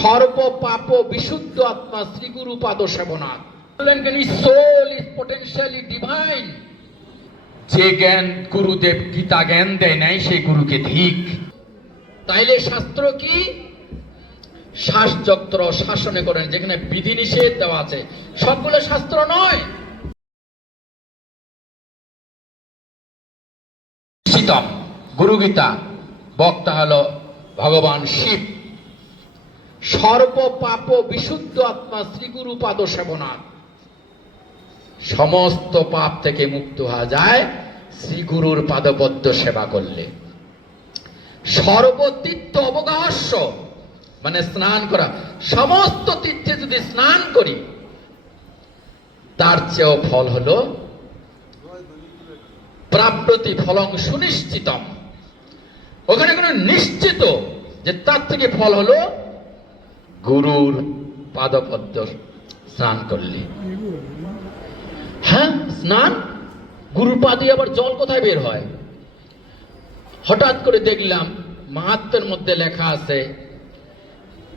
সর্ব পাপ বিশুদ্ধ আত্মা Shri Guru Pada Sebnath. Soul is potentially divine. যে জ্ঞান গুরুদেব গীতা জ্ঞান দেয় নাই সেই গুরুকে ধিক। তাইলে শাস্ত্র কি? শাসযন্ত্র শাসনে করেন, যেখানে বিধিনিষেধ দেওয়া আছে সবগুলো শাস্ত্র নয়। শীতম গুরু গীতা, বক্তা হলো ভগবান শিব। সর্ব পাপ বিশুদ্ধ আত্মা শ্রী গুরু পাদ সেবনাথ। সমস্ত পাপ থেকে মুক্ত হওয়া যায় শ্রী গুরুর পাদপদ্ম সেবা করলে। সর্বতীর্থ অবগাহস্য মানে স্নান করা। সমস্ত তীর্থে যদি স্নান করি তার চেয়েও ফল হলো প্রাপ্তি ফলং সুনিশ্চিতম। ওখানে কোনো নিশ্চিত যে তার থেকে ফল হলো গুরুর পাদপদ্ম স্নান করলে। হ্যাঁ, স্নান গুরুর পা দিয়ে আবার জল কোথায় বের হয়? হঠাৎ করে দেখলাম মাহাত্ম্যের মধ্যে লেখা আছে,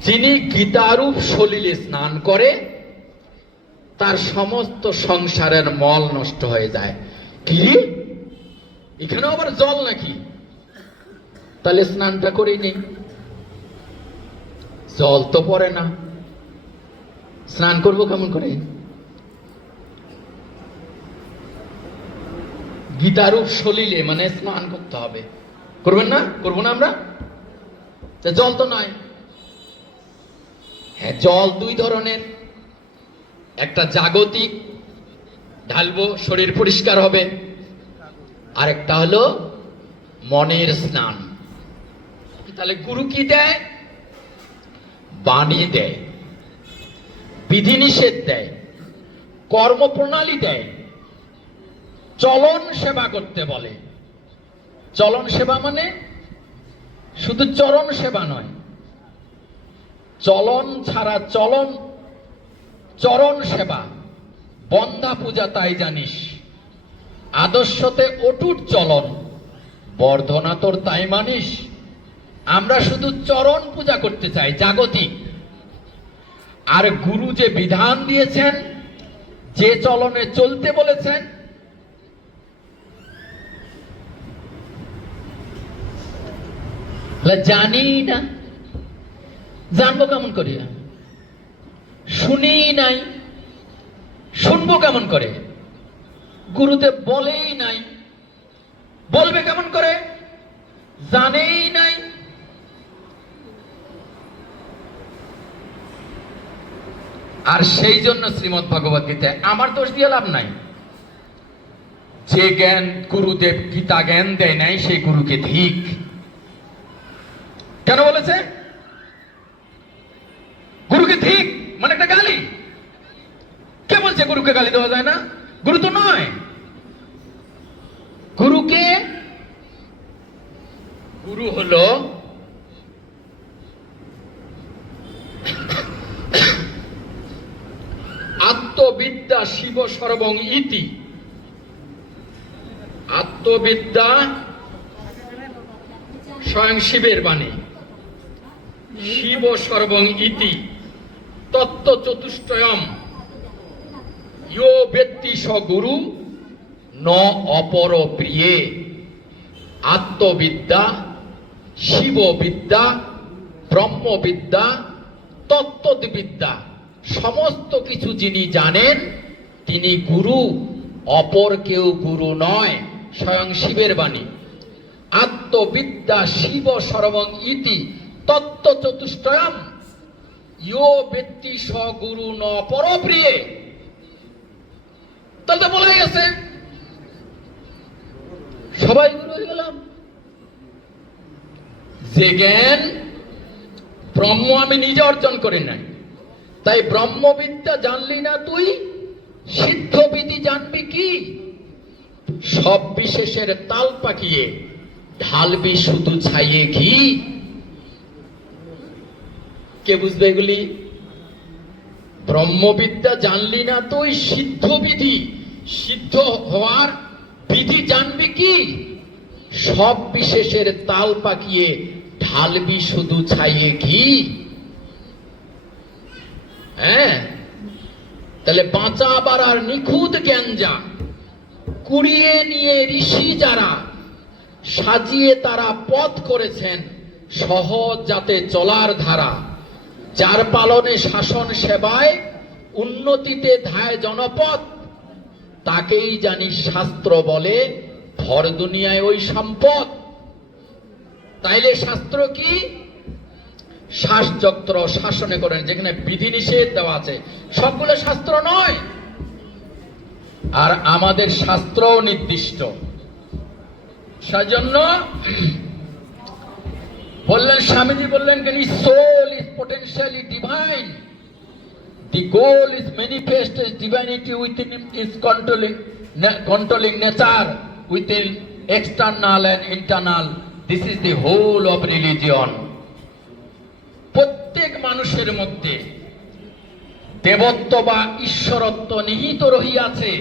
যিনি গীতারূপ সলিলে স্নান করে তার সমস্ত সংসারের মল নষ্ট হয়ে যায়। কি? এখানে আবার জল নাকি? তাহলে স্নানটা করেই নেই। জল তো পড়ে না, স্নান করবো কেমন করে? গীতারূপ সলিলে মানে স্নান করতে হবে। করবেন না? করবো না আমরা? জল তো নাই। হ্যাঁ, জল দুই ধরনের। একটা জাগতিক, ঢালবো শরীর পরিষ্কার হবে, আর একটা হলো মনের স্নান। তাহলে গুরু কি দেয়? বাণী দেয়, বিধিনিষেধ দেয়, কর্মপ্রণালী দেয়, চলন সেবা করতে বলে। চলন সেবা মানে শুধু চরণ সেবা নয়, চলন ছাড়া চলন, চরণ সেবা। বন্ধা পূজা তাই জানিস, আদর্শতে অটুট চলন, বর্ধনা তোর তাই মানিস। আমরা শুধু চরণ পূজা করতে চাই, জাগতিক। আর গুরু যে বিধান দিয়েছেন, যে চলনে চলতে বলেছেন, জানি না। জানবো কেমন করিয়া? শুনি নাই, শুনবো কেমন করে? গুরুদেব বলেই নাই, বলবে কেমন করে? জানেই নাই। আর সেই জন্য শ্রীমদ্ ভগবত গীতায় আমার দোষ দিয়ে লাভ নাই। যে জ্ঞান গুরুদেব গীতা জ্ঞান দেয় নাই সেই গুরুকে ধিক। কেন বলেছে? গুরুকে ধিক মানে একটা গালি। কে বলছে গুরুকে গালি দেওয়া যায় না? গুরু তো নয়। গুরুকে, গুরু হলো আত্মবিদ্যা শিব সর্বং ইতি। আত্মবিদ্যা স্বয়ং শিবের বাণী। শিব সর্বং ইতি তত্ত্ব চতুষ্টয়ম ইয়ো ব্যক্তি স গুরু ন অপর প্রিয়ে। আত্মবিদ্যা, শিববিদ্যা, ব্রহ্মবিদ্যা, তত্ত্ববিদ্যা সমস্ত কিছু যিনি জানেন তিনি গুরু, অপর কেউ গুরু নয়। স্বয়ং শিবের বাণী। আত্মবিদ্যা শিব সর্বং ইতি তত্ত্ব চতুষ্টয়ম ইয়ো ব্যক্তি স গুরু ন পরপ্রিয়ে। তাহলে বলে গেছে সবাই গুরু হয়ে গেলাম। যে জ্ঞান ব্রহ্ম আমি নিজে অর্জন করি নাই, তাই ব্রহ্মবিদ্যা জানলি না তুই, সিদ্ধবিধি জানবি কি? সব বিশেষের তাল পাকিয়ে ঢালবি শুধু ছাইয়ে ঘি। কে বুঝবে এগুলি? ব্রহ্মবিদ্যা জানলি না তুই, সিদ্ধবিধি, সিদ্ধ হওয়ার বিধি জানবি কি? সব বিশেষের তাল পাকিয়ে ঢালবি শুধু ছাইয়ে ঘি। হ্যাঁ, তাহলে বাঁচাবার আর নিখুঁত জ্ঞান যা, কুড়িয়ে নিয়ে ঋষি যারা সাজিয়ে তারা পথ করেছেন সহজ যাতে চলার ধারা, যার পালনে শাসন সেবায় উন্নতিতে ধায় জনপদ, তাকেই জানি শাস্ত্র বলে ভর দুনিয়ায় ওই সম্পদ। তাইলে শাস্ত্র কি? শাসযন্ত্র শাসনে করেন, যেখানে বিধিনিষেধ দেওয়া আছে সবগুলো শাস্ত্র নয়। আর আমাদের শাস্ত্রও নির্দিষ্ট। সেজন্য বললেন, স্বামীজি বললেন, কেন soul is potentially divine, the goal is manifest as divinity within is controlling nature within external and internal. This is the whole of religion. প্রত্যেক মানুষের মধ্যে দেবত্ব বা ঈশ্বরত্ব নিহিত রহিয়াছে।